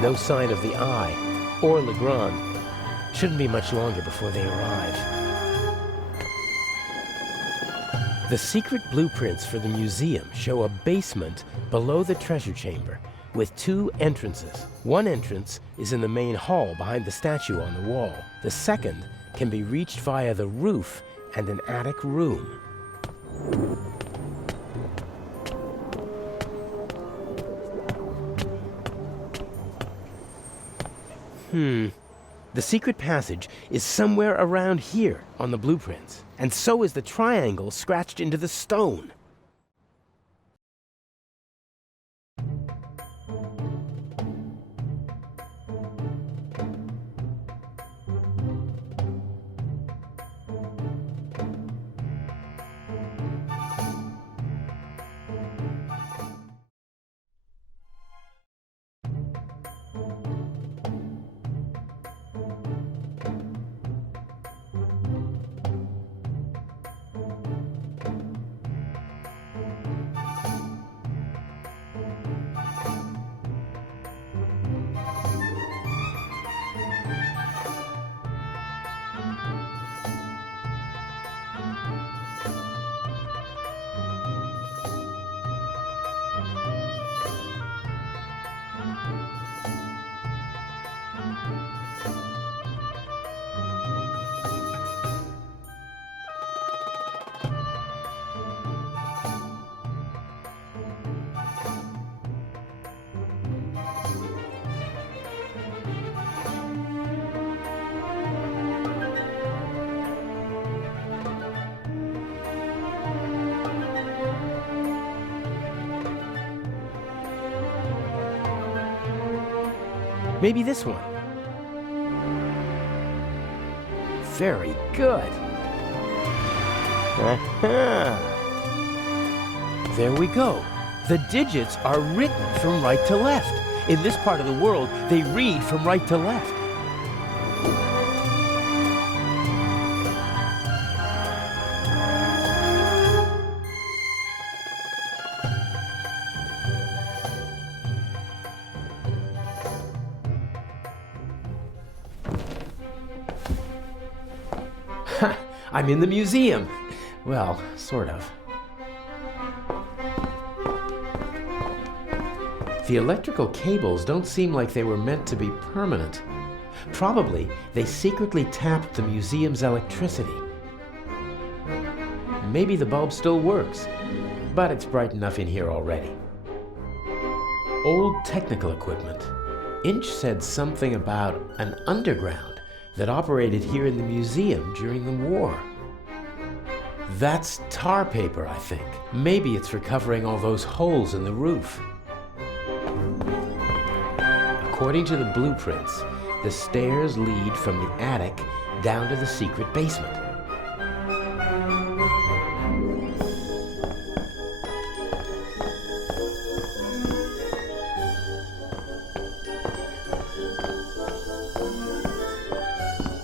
No sign of the Eye or Legrand. Shouldn't be much longer before they arrive. The secret blueprints for the museum show a basement below the treasure chamber with 2 entrances. One entrance is in the main hall behind the statue on the wall. The second can be reached via the roof and an attic room. The secret passage is somewhere around here on the blueprints, and so is the triangle scratched into the stone. Maybe this one. Very good. There we go. The digits are written from right to left. In this part of the world, they read from right to left. I'm in the museum. Well, sort of. The electrical cables don't seem like they were meant to be permanent. Probably they secretly tapped the museum's electricity. Maybe the bulb still works, but it's bright enough in here already. Old technical equipment. Inch said something about an underground that operated here in the museum during the war. That's tar paper, I think. Maybe it's for covering all those holes in the roof. According to the blueprints, the stairs lead from the attic down to the secret basement.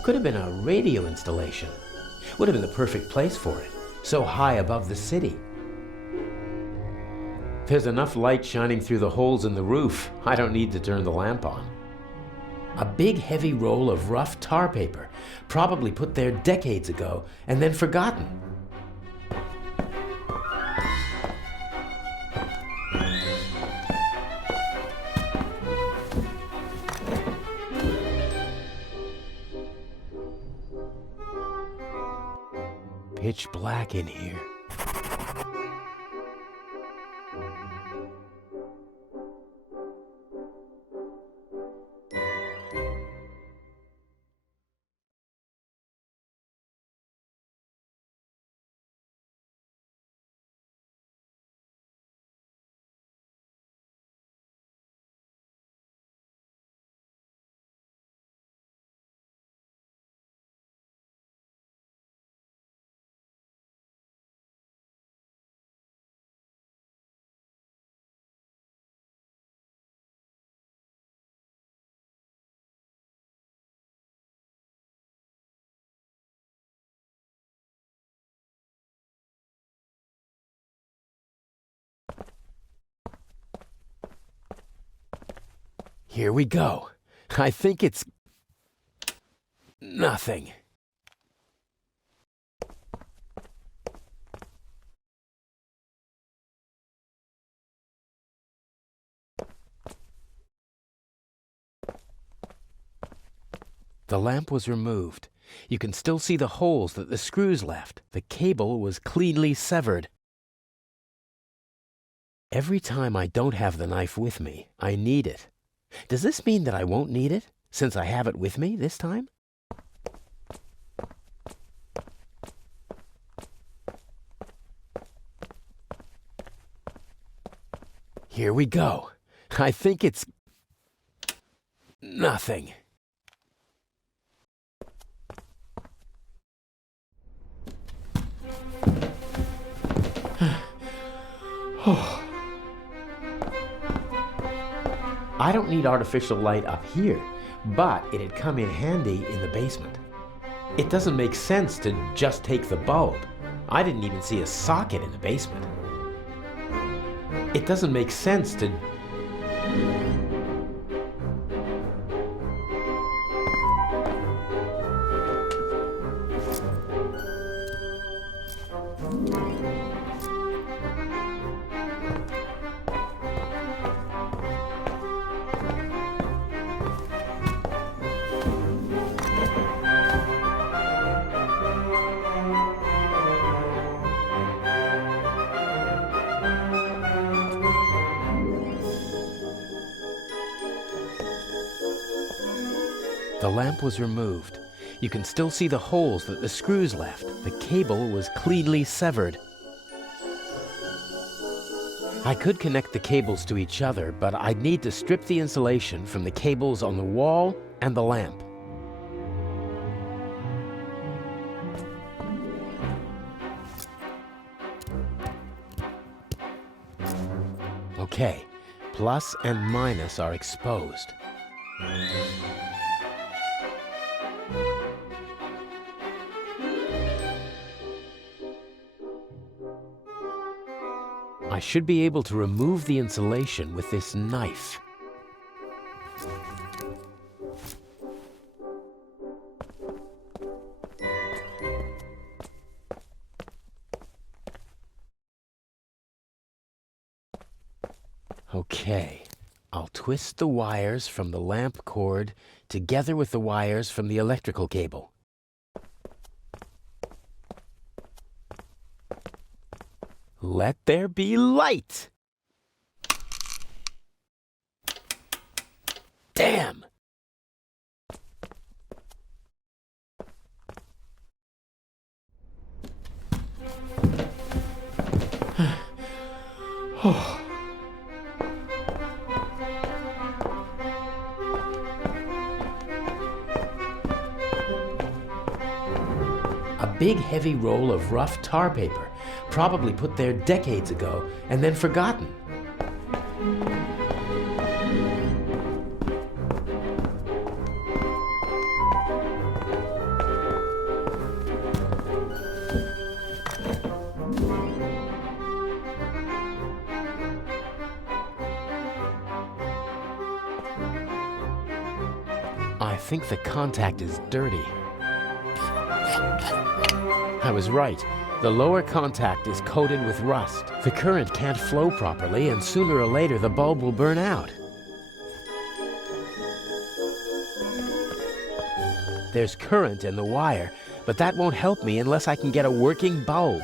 Could have been a radio installation. Would have been the perfect place for it, so high above the city. There's enough light shining through the holes in the roof. I don't need to turn the lamp on. A big heavy roll of rough tar paper, probably put there decades ago and then forgotten. Pitch black in here. Here we go. I think it's nothing. The lamp was removed. You can still see the holes that the screws left. The cable was cleanly severed. Every time I don't have the knife with me, I need it. Does this mean that I won't need it, since I have it with me this time? Here we go. I think it's nothing. I don't need artificial light up here, but it'd come in handy in the basement. It doesn't make sense to just take the bulb. I didn't even see a socket in the basement. It doesn't make sense to... The lamp was removed. You can still see the holes that the screws left. The cable was cleanly severed. I could connect the cables to each other, but I'd need to strip the insulation from the cables on the wall and the lamp. Okay, plus and minus are exposed. I should be able to remove the insulation with this knife. Okay, I'll twist the wires from the lamp cord together with the wires from the electrical cable. Let there be light! Damn! A big heavy roll of rough tar paper, probably put there decades ago and then forgotten. I think the contact is dirty. I was right. The lower contact is coated with rust. The current can't flow properly, and sooner or later the bulb will burn out. There's current in the wire, but that won't help me unless I can get a working bulb.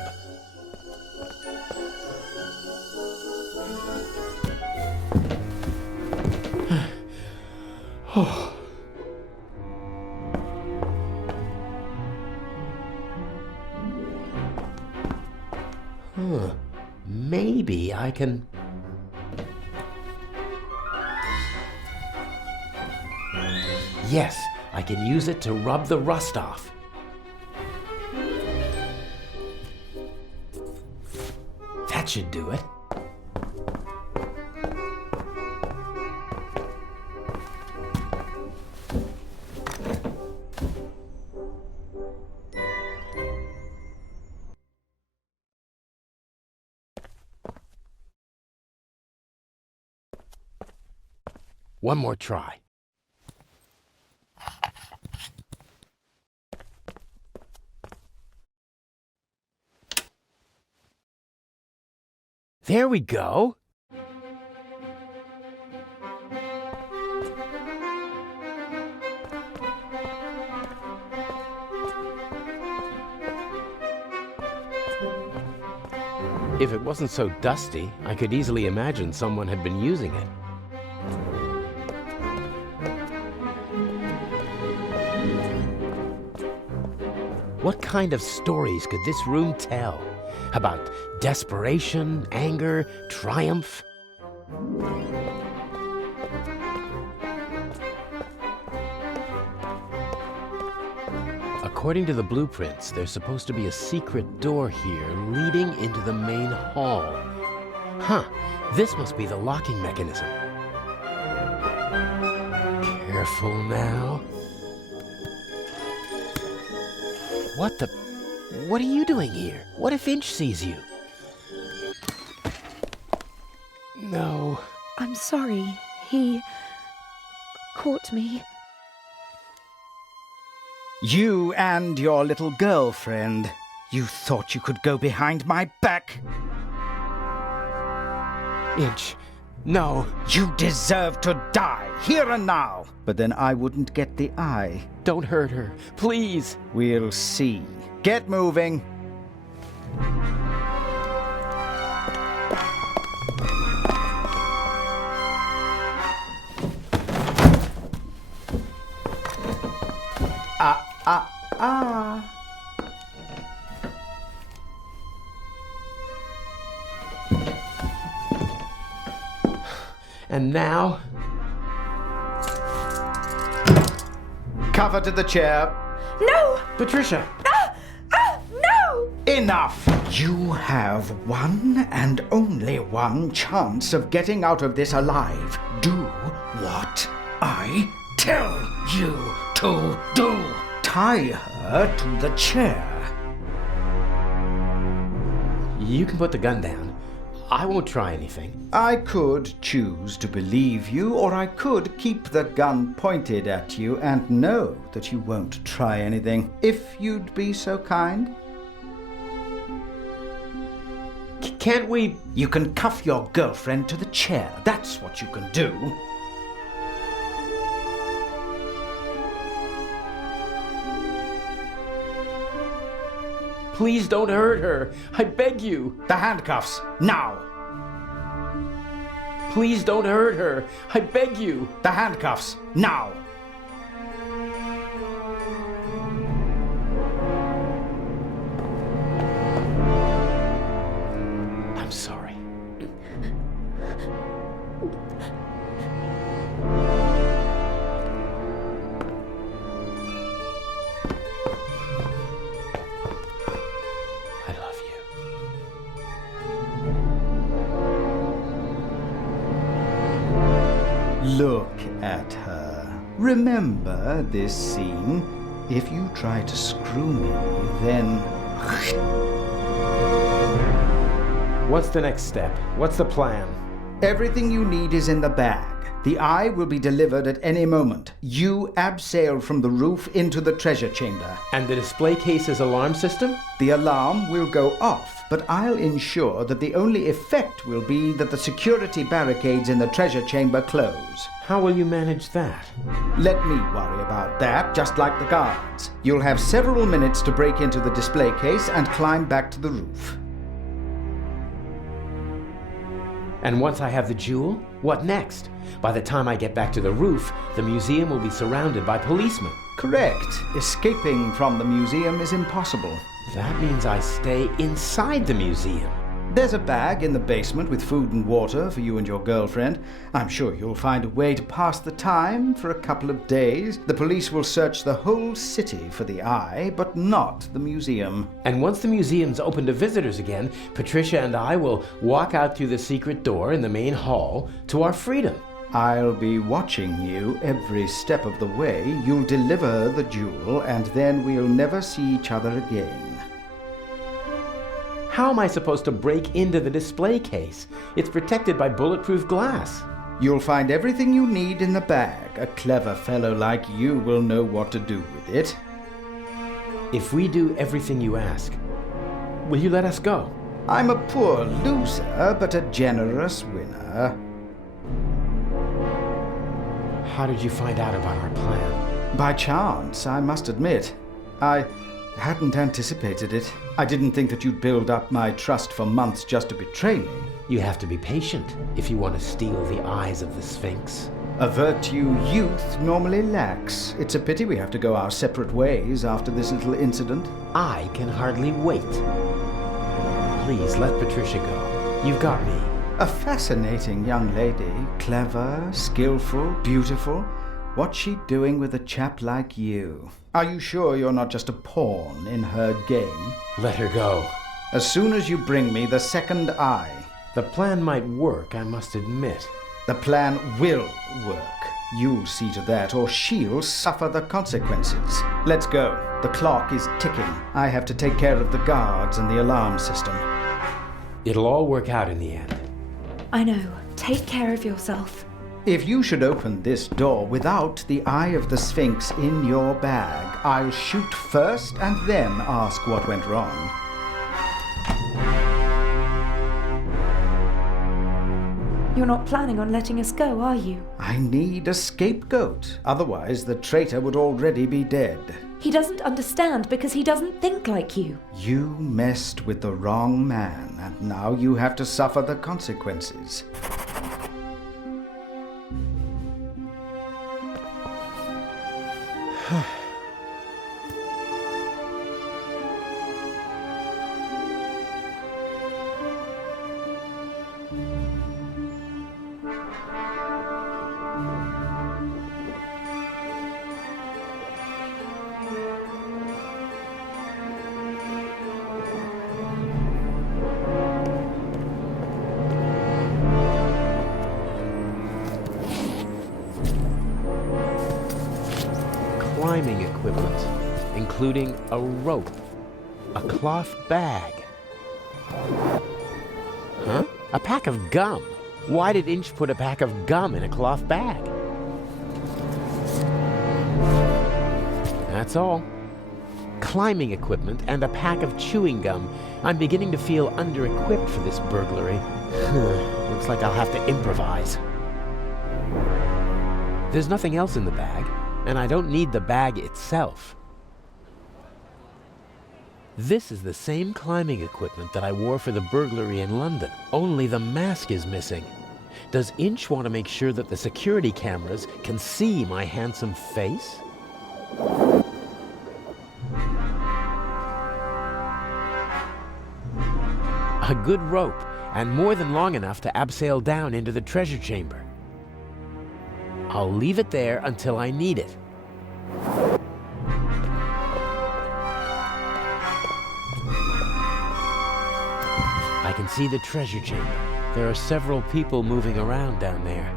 Maybe I can... Yes, I can use it to rub the rust off. That should do it. One more try. There we go. If it wasn't so dusty, I could easily imagine someone had been using it. What kind of stories could this room tell? About desperation, anger, triumph? According to the blueprints, there's supposed to be a secret door here leading into the main hall. Huh, this must be the locking mechanism. Careful now. What are you doing here? What if Inch sees you? No. I'm sorry. He caught me. You and your little girlfriend. You thought you could go behind my back? Inch, no. You deserve to die, here and now. But then I wouldn't get the eye. Don't hurt her, please. We'll see. Get moving. And now? Cover to the chair. No! Patricia! No! Enough! You have one and only one chance of getting out of this alive. Do what I tell you to do. Tie her to the chair. You can put the gun down. I won't try anything. I could choose to believe you, or I could keep the gun pointed at you and know that you won't try anything, if you'd be so kind. Can't we... You can cuff your girlfriend to the chair. That's what you can do. Please don't hurt her. I beg you. The handcuffs, now. Please don't hurt her. I beg you. The handcuffs, now. I'm sorry. I love you. Look at her. Remember this scene? If you try to screw me, then... What's the next step? What's the plan? Everything you need is in the bag. The eye will be delivered at any moment. You abseil from the roof into the treasure chamber. And the display case's alarm system? The alarm will go off, but I'll ensure that the only effect will be that the security barricades in the treasure chamber close. How will you manage that? Let me worry about that, just like the guards. You'll have several minutes to break into the display case and climb back to the roof. And once I have the jewel, what next? By the time I get back to the roof, the museum will be surrounded by policemen. Correct. Escaping from the museum is impossible. That means I stay inside the museum. There's a bag in the basement with food and water for you and your girlfriend. I'm sure you'll find a way to pass the time for a couple of days. The police will search the whole city for the eye, but not the museum. And once the museum's open to visitors again, Patricia and I will walk out through the secret door in the main hall to our freedom. I'll be watching you every step of the way. You'll deliver the jewel, and then we'll never see each other again. How am I supposed to break into the display case? It's protected by bulletproof glass. You'll find everything you need in the bag. A clever fellow like you will know what to do with it. If we do everything you ask, will you let us go? I'm a poor loser, but a generous winner. How did you find out about our plan? By chance, I must admit. I hadn't anticipated it. I didn't think that you'd build up my trust for months just to betray me. You have to be patient if you want to steal the eyes of the Sphinx. A virtue youth normally lacks. It's a pity we have to go our separate ways after this little incident. I can hardly wait. Please let Patricia go. You've got me. A fascinating young lady. Clever, skillful, beautiful. What's she doing with a chap like you? Are you sure you're not just a pawn in her game? Let her go. As soon as you bring me the second eye. The plan might work, I must admit. The plan will work. You'll see to that, or she'll suffer the consequences. Let's go. The clock is ticking. I have to take care of the guards and the alarm system. It'll all work out in the end. I know. Take care of yourself. If you should open this door without the Eye of the Sphinx in your bag, I'll shoot first and then ask what went wrong. You're not planning on letting us go, are you? I need a scapegoat. Otherwise, the traitor would already be dead. He doesn't understand because he doesn't think like you. You messed with the wrong man, and now you have to suffer the consequences. Climbing equipment, including a rope, a cloth bag. Huh? A pack of gum? Why did Inch put a pack of gum in a cloth bag? That's all. Climbing equipment and a pack of chewing gum. I'm beginning to feel under-equipped for this burglary. Looks like I'll have to improvise. There's nothing else in the bag, and I don't need the bag itself. This is the same climbing equipment that I wore for the burglary in London, only the mask is missing. Does Inch want to make sure that the security cameras can see my handsome face? A good rope, and more than long enough to abseil down into the treasure chamber. I'll leave it there until I need it. I can see the treasure chamber. There are several people moving around down there.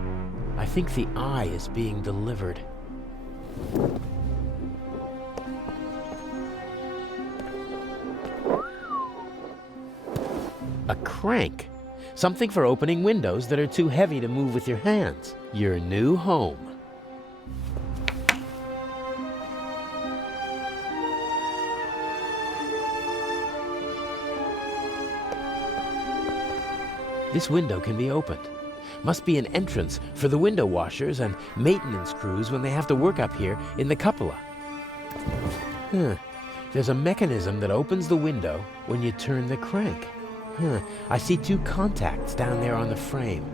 I think the eye is being delivered. A crank. Something for opening windows that are too heavy to move with your hands. Your new home. This window can be opened. Must be an entrance for the window washers and maintenance crews when they have to work up here in the cupola. There's a mechanism that opens the window when you turn the crank. I see two contacts down there on the frame.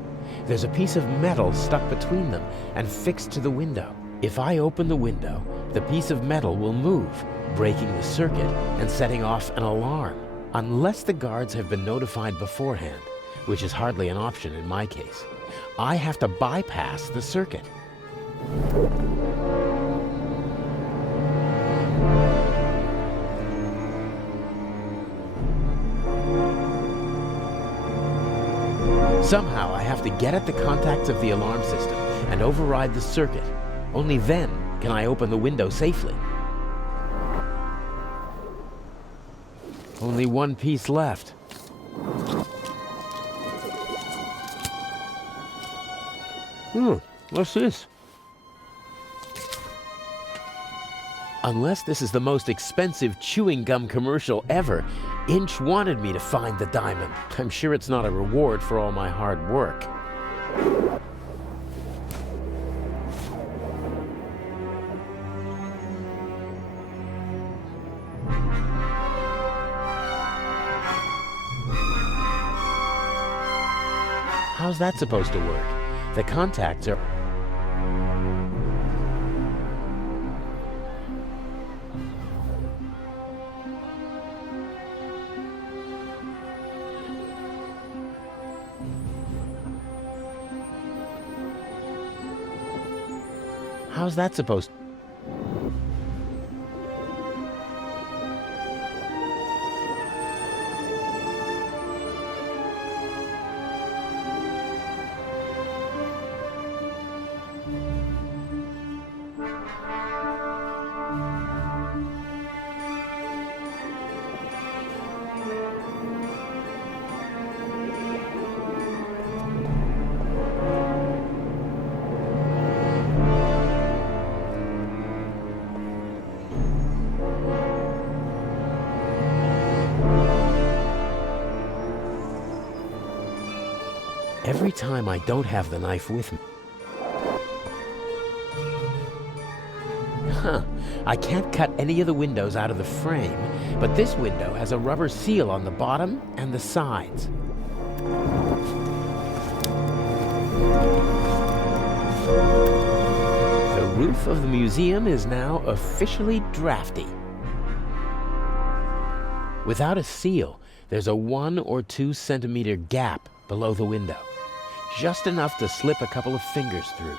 There's a piece of metal stuck between them and fixed to the window. If I open the window, the piece of metal will move, breaking the circuit and setting off an alarm. Unless the guards have been notified beforehand, which is hardly an option in my case, I have to bypass the circuit. Somehow I have to get at the contacts of the alarm system and override the circuit. Only then can I open the window safely. Only one piece left. What's this? Unless this is the most expensive chewing gum commercial ever, Inch wanted me to find the diamond. I'm sure it's not a reward for all my hard work. How's that supposed to work? The contacts are... How's that supposed... Every time I don't have the knife with me... I can't cut any of the windows out of the frame, but this window has a rubber seal on the bottom and the sides. The roof of the museum is now officially drafty. Without a seal, there's a 1 or 2 centimeter gap below the window. Just enough to slip a couple of fingers through.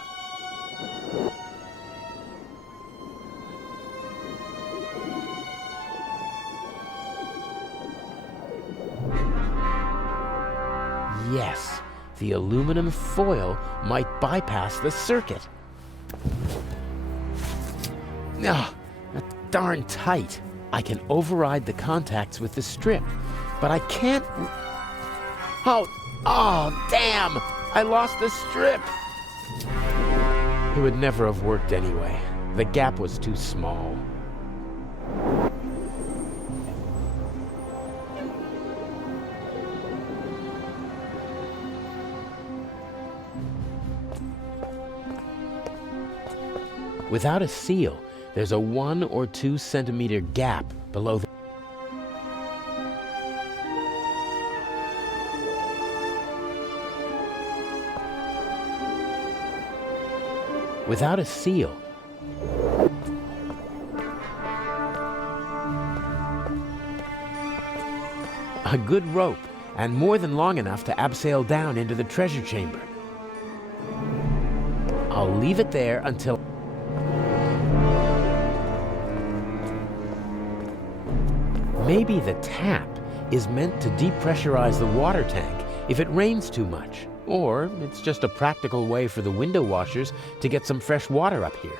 Yes, the aluminum foil might bypass the circuit. Ah, that's darn tight. I can override the contacts with the strip, but I can't... Oh, damn! I lost the strip! It would never have worked anyway. The gap was too small. Without a seal, there's a 1 or 2 centimeter gap below the... Without a seal. A good rope, and more than long enough to abseil down into the treasure chamber. I'll leave it there until... Maybe the tap is meant to depressurize the water tank if it rains too much. Or it's just a practical way for the window washers to get some fresh water up here.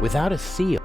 Without a seal.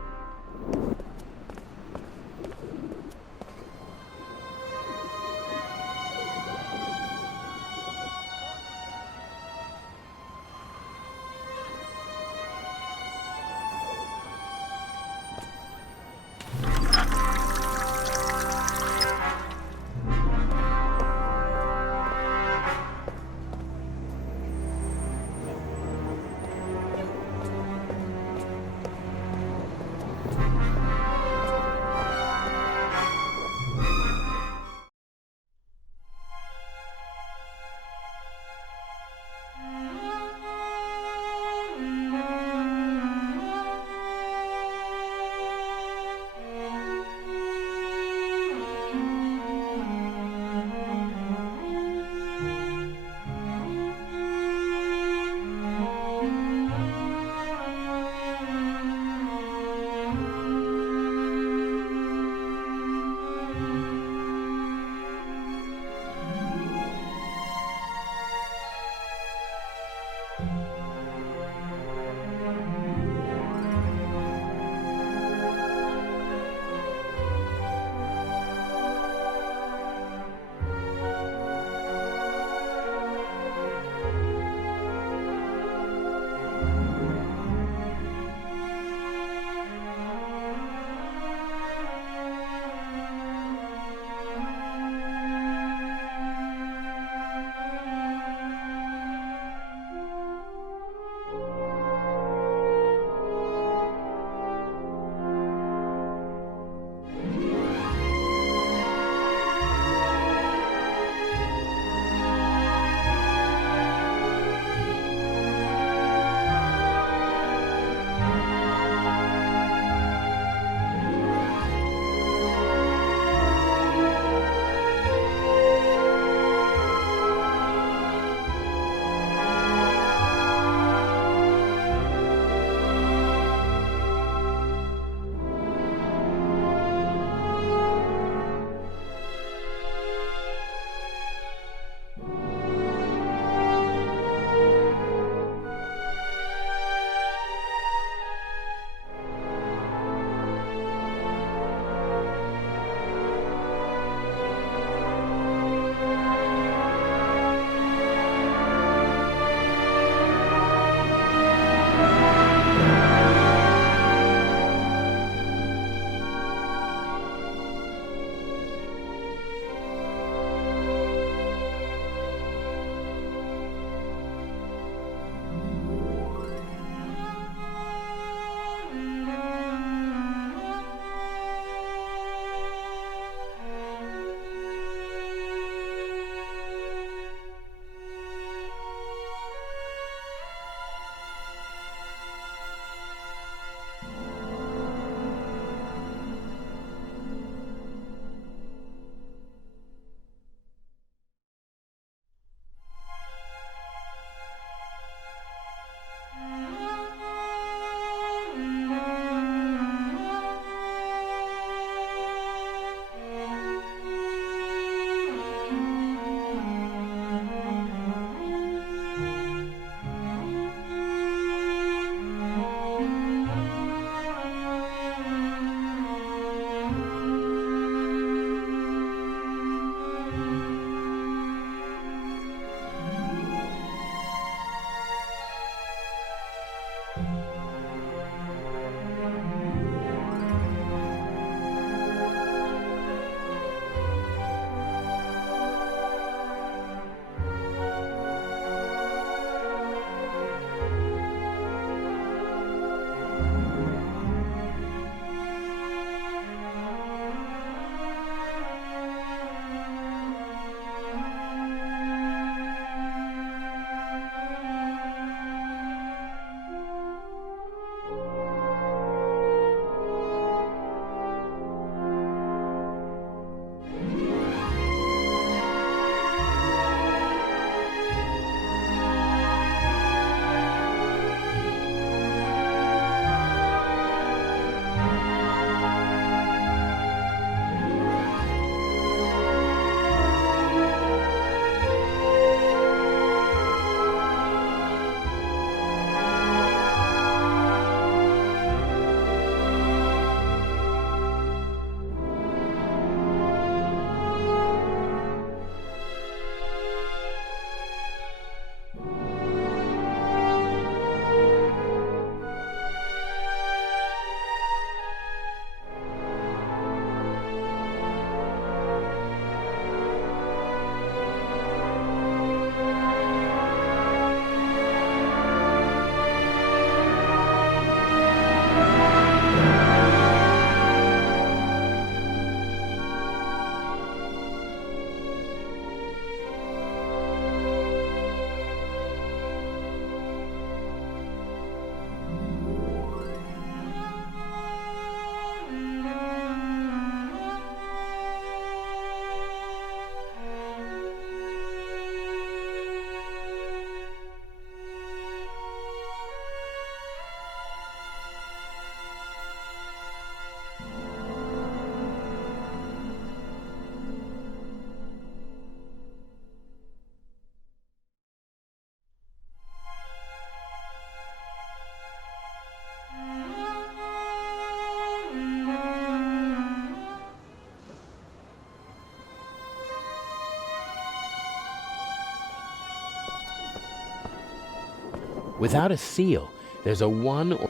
Without a seal, there's a one or...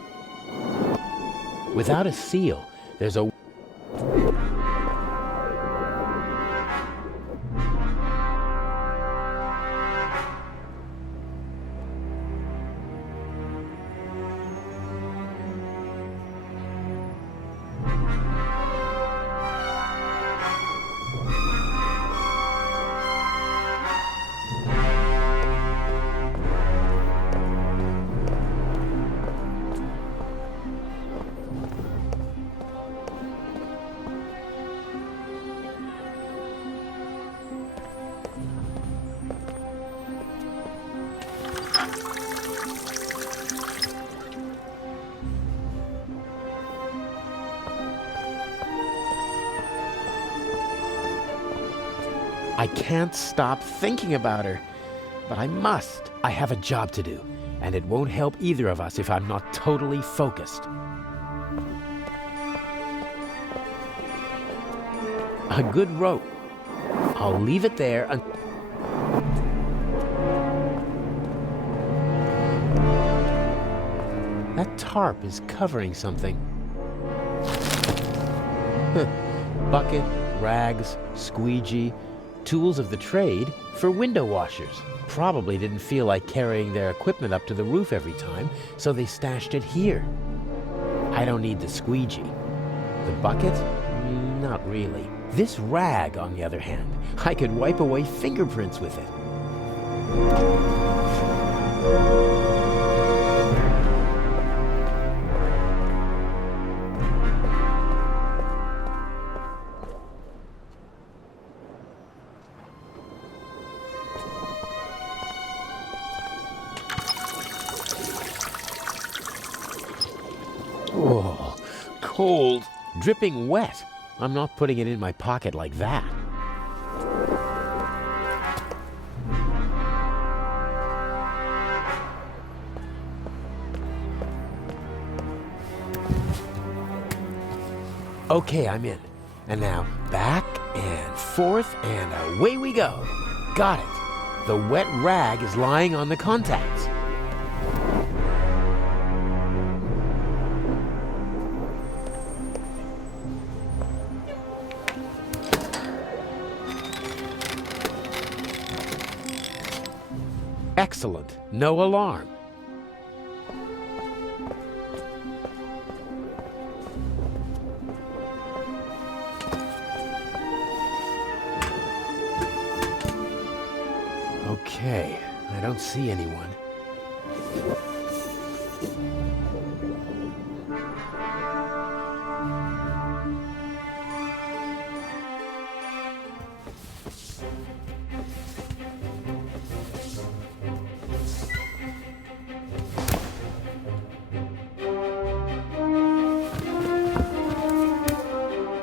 Without a seal, there's a... I can't stop thinking about her, but I must. I have a job to do, and it won't help either of us if I'm not totally focused. A good rope. I'll leave it there and... That tarp is covering something. Bucket, rags, squeegee, tools of the trade for window washers. Probably didn't feel like carrying their equipment up to the roof every time, so they stashed it here. I don't need the squeegee. The bucket? Not really. This rag, on the other hand, I could wipe away fingerprints with it. Oh, cold. Dripping wet. I'm not putting it in my pocket like that. Okay, I'm in. And now back and forth and away we go. Got it. The wet rag is lying on the contacts. Excellent. No alarm. Okay, I don't see anyone.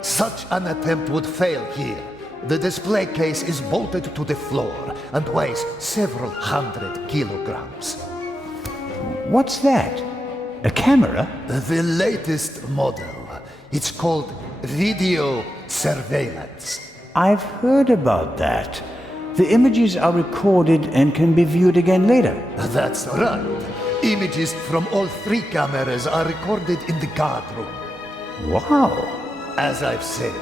Such an attempt would fail here. The display case is bolted to the floor and weighs several hundred kilograms. What's that? A camera? The latest model. It's called video surveillance. I've heard about that. The images are recorded and can be viewed again later. That's right. Images from all three cameras are recorded in the guard room. Wow. As I've said,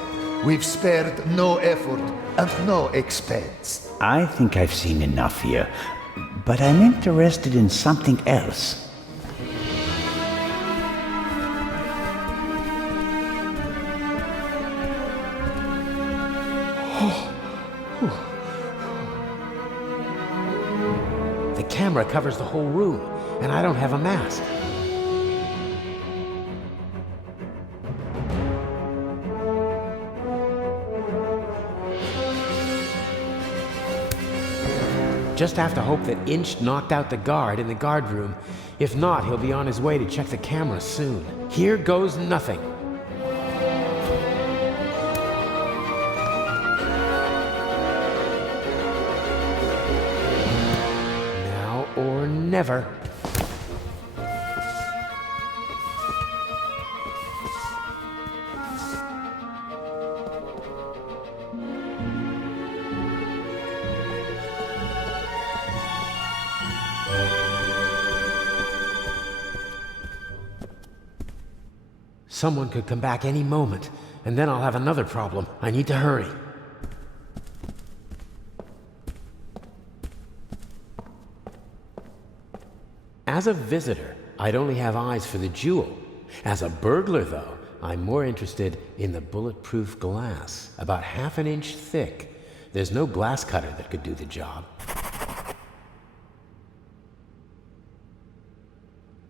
we've spared no effort and no expense. I think I've seen enough here, but I'm interested in something else. The camera covers the whole room, and I don't have a mask. Just have to hope that Inch knocked out the guard in the guard room. If not, he'll be on his way to check the camera soon. Here goes nothing. Now or never. Someone could come back any moment, and then I'll have another problem. I need to hurry. As a visitor, I'd only have eyes for the jewel. As a burglar, though, I'm more interested in the bulletproof glass, about half an inch thick. There's no glass cutter that could do the job.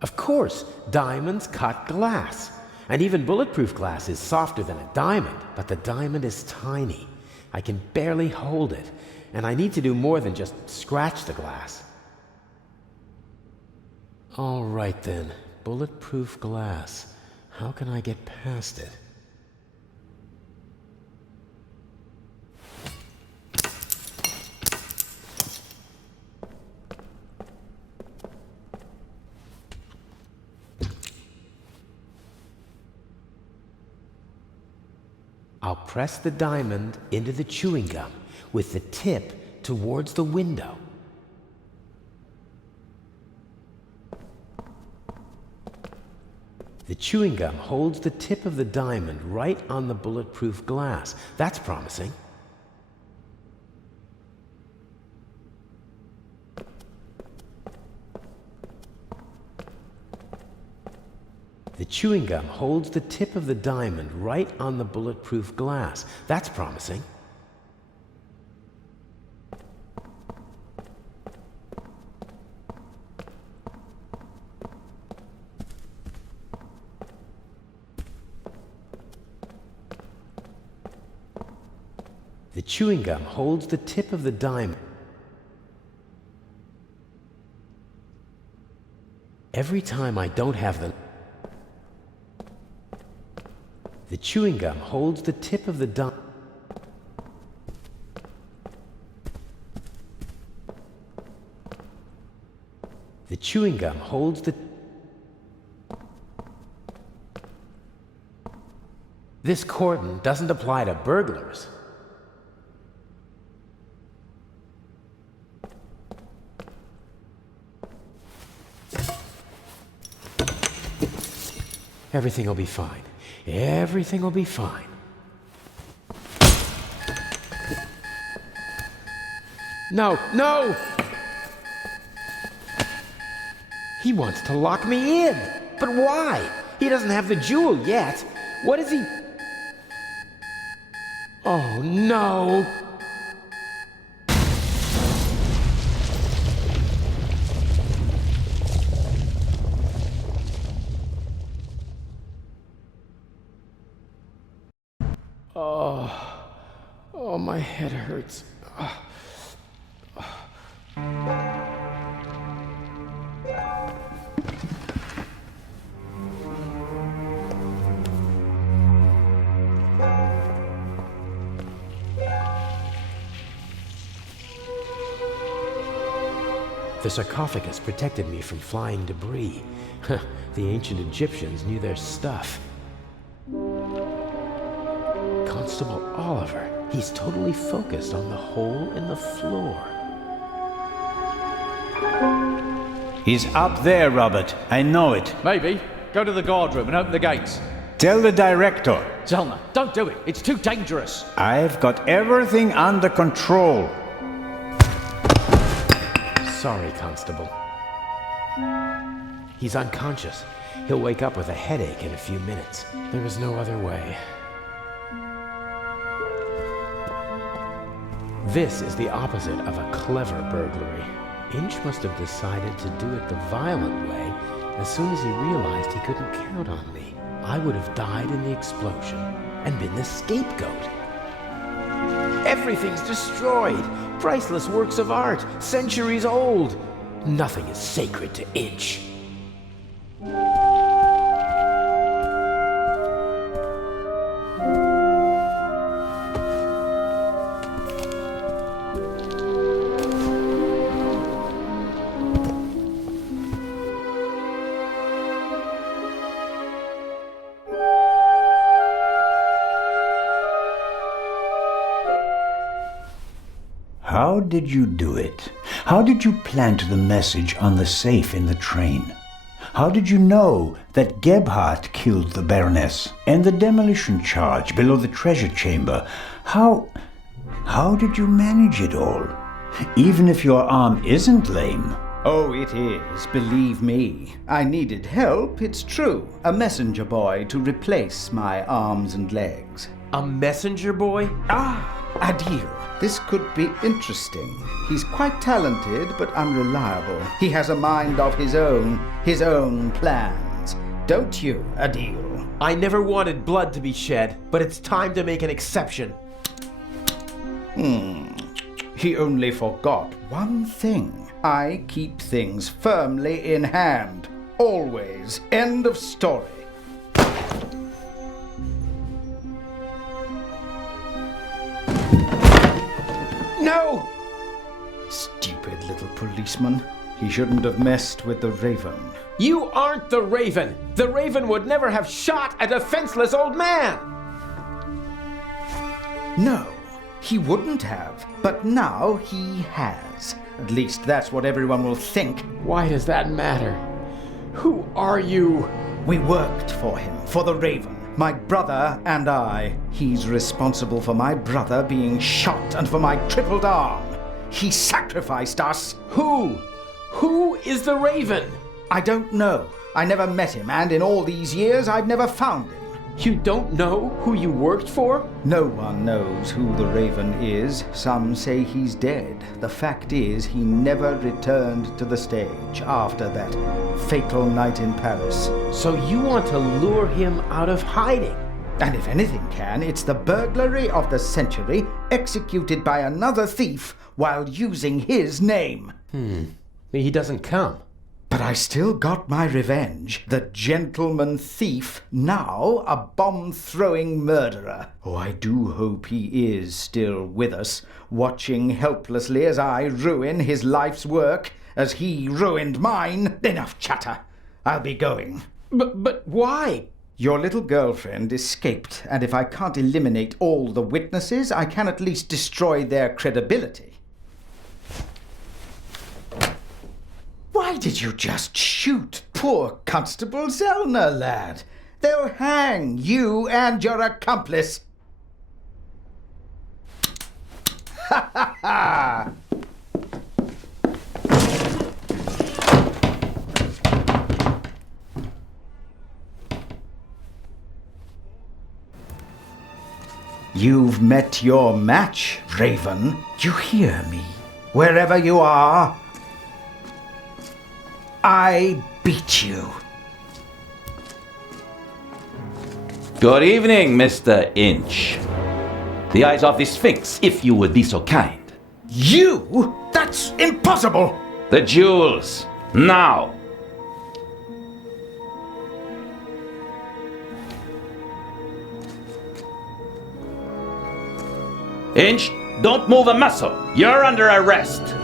Of course, diamonds cut glass. And even bulletproof glass is softer than a diamond, but the diamond is tiny. I can barely hold it, and I need to do more than just scratch the glass. All right then, bulletproof glass. How can I get past it? I'll press the diamond into the chewing gum with the tip towards the window. The chewing gum holds the tip of the diamond right on the bulletproof glass. That's promising. The chewing gum holds the tip of the diamond right on the bulletproof glass. That's promising. The chewing gum holds the tip of the diamond. Every time I don't have the chewing gum holds the tip of the diamond. The chewing gum holds the... This cordon doesn't apply to burglars. Everything will be fine. Everything will be fine. No, no! He wants to lock me in. But why? He doesn't have the jewel yet. What is he... Oh, no! Oh, my head hurts. The sarcophagus protected me from flying debris. The ancient Egyptians knew their stuff. Constable Oliver, he's totally focused on the hole in the floor. He's up there, Robert. I know it. Maybe. Go to the guard room and open the gates. Tell the director. Zelna, don't do it. It's too dangerous. I've got everything under control. Sorry, Constable. He's unconscious. He'll wake up with a headache in a few minutes. There is no other way. This is the opposite of a clever burglary. Inch must have decided to do it the violent way as soon as he realized he couldn't count on me. I would have died in the explosion and been the scapegoat. Everything's destroyed. Priceless works of art, centuries old. Nothing is sacred to Inch. How did you do it? How did you plant the message on the safe in the train? How did you know that Gebhardt killed the Baroness? And the demolition charge below the treasure chamber? How did you manage it all? Even if your arm isn't lame. Oh, it is, believe me. I needed help, it's true. A messenger boy to replace my arms and legs. A messenger boy? Adil. This could be interesting. He's quite talented, but unreliable. He has a mind of his own plans. Don't you, Adil? I never wanted blood to be shed, but it's time to make an exception. He only forgot one thing. I keep things firmly in hand. Always. End of story. No! Stupid little policeman. He shouldn't have messed with the Raven. You aren't the Raven! The Raven would never have shot a defenseless old man! No, he wouldn't have. But now he has. At least that's what everyone will think. Why does that matter? Who are you? We worked for him, for the Raven. My brother and I. He's responsible for my brother being shot and for my crippled arm. He sacrificed us. Who? Who is the Raven? I don't know. I never met him, and in all these years, I've never found him. You don't know who you worked for? No one knows who the Raven is. Some say he's dead. The fact is, he never returned to the stage after that fatal night in Paris. So you want to lure him out of hiding? And if anything can, it's the burglary of the century executed by another thief while using his name. He doesn't come. But I still got my revenge. The gentleman thief, now a bomb-throwing murderer. Oh, I do hope he is still with us, watching helplessly as I ruin his life's work, as he ruined mine. Enough chatter. I'll be going. But why? Your little girlfriend escaped, and if I can't eliminate all the witnesses, I can at least destroy their credibility. Why did you just shoot poor Constable Zellner, lad? They'll hang you and your accomplice. Ha ha ha! You've met your match, Raven. You hear me? Wherever you are, I beat you. Good evening, Mr. Inch. The eyes of the Sphinx, if you would be so kind. You? That's impossible! The jewels, now! Inch, don't move a muscle. You're under arrest.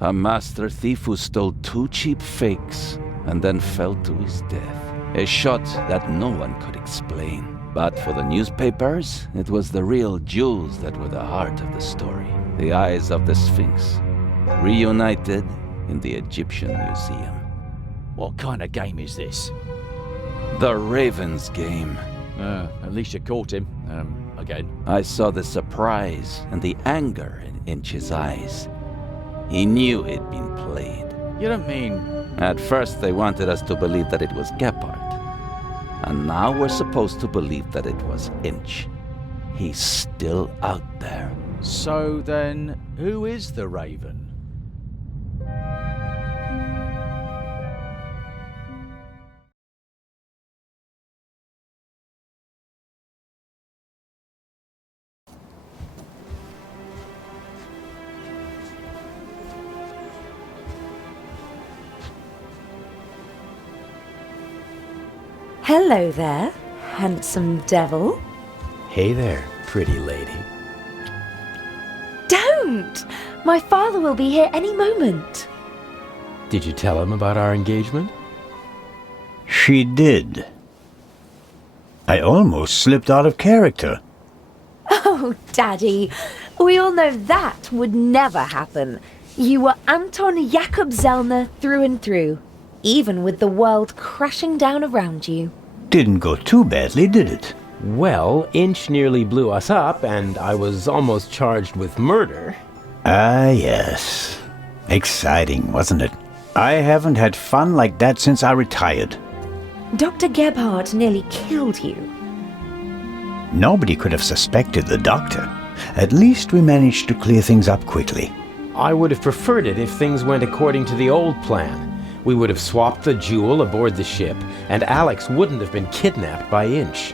A master thief who stole 2 cheap fakes and then fell to his death. A shot that no one could explain. But for the newspapers, it was the real jewels that were the heart of the story. The eyes of the Sphinx, reunited in the Egyptian Museum. What kind of game is this? The Raven's game. At least you caught him. Again. I saw the surprise and the anger in Inch's eyes. He knew he'd been played. You don't mean... At first they wanted us to believe that it was Gebhardt. And now we're supposed to believe that it was Inch. He's still out there. So then, who is the Raven? Hello there, handsome devil. Hey there, pretty lady. Don't! My father will be here any moment. Did you tell him about our engagement? She did. I almost slipped out of character. Oh, Daddy, we all know that would never happen. You were Anton Jakob Zellner through and through, even with the world crashing down around you. Didn't go too badly, did it? Well, Inch nearly blew us up, and I was almost charged with murder. Ah, yes. Exciting, wasn't it? I haven't had fun like that since I retired. Dr. Gebhardt nearly killed you. Nobody could have suspected the doctor. At least we managed to clear things up quickly. I would have preferred it if things went according to the old plan. We would have swapped the jewel aboard the ship, and Alex wouldn't have been kidnapped by Inch.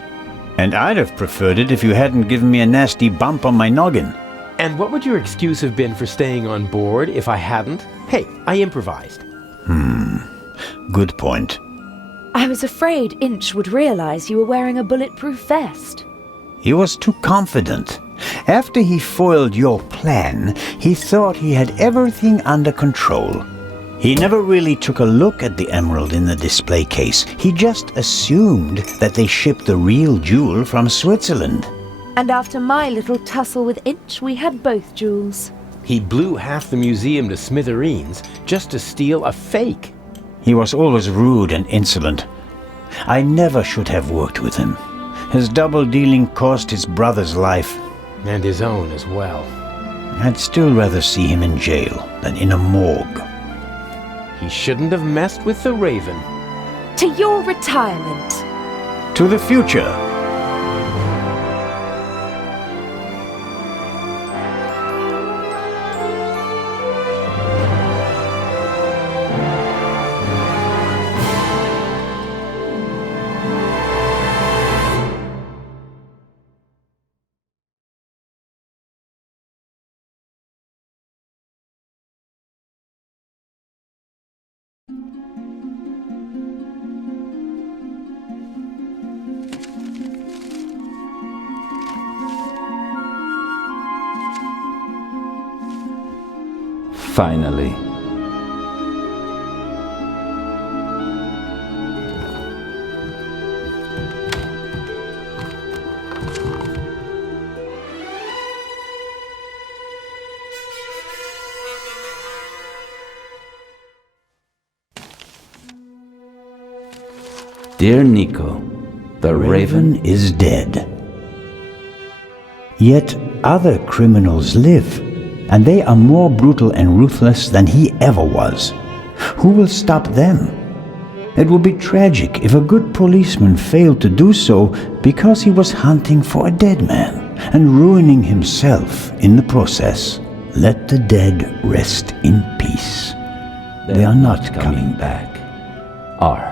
And I'd have preferred it if you hadn't given me a nasty bump on my noggin. And what would your excuse have been for staying on board if I hadn't? Hey, I improvised. Good point. I was afraid Inch would realize you were wearing a bulletproof vest. He was too confident. After he foiled your plan, he thought he had everything under control. He never really took a look at the emerald in the display case. He just assumed that they shipped the real jewel from Switzerland. And after my little tussle with Inch, we had both jewels. He blew half the museum to smithereens just to steal a fake. He was always rude and insolent. I never should have worked with him. His double-dealing cost his brother's life. And his own as well. I'd still rather see him in jail than in a morgue. He shouldn't have messed with the Raven. To your retirement. To the future. Finally. Dear Nico, the Raven is dead. Yet other criminals live, and they are more brutal and ruthless than he ever was. Who will stop them? It would be tragic if a good policeman failed to do so because he was hunting for a dead man and ruining himself in the process. Let the dead rest in peace. They are not coming back. are.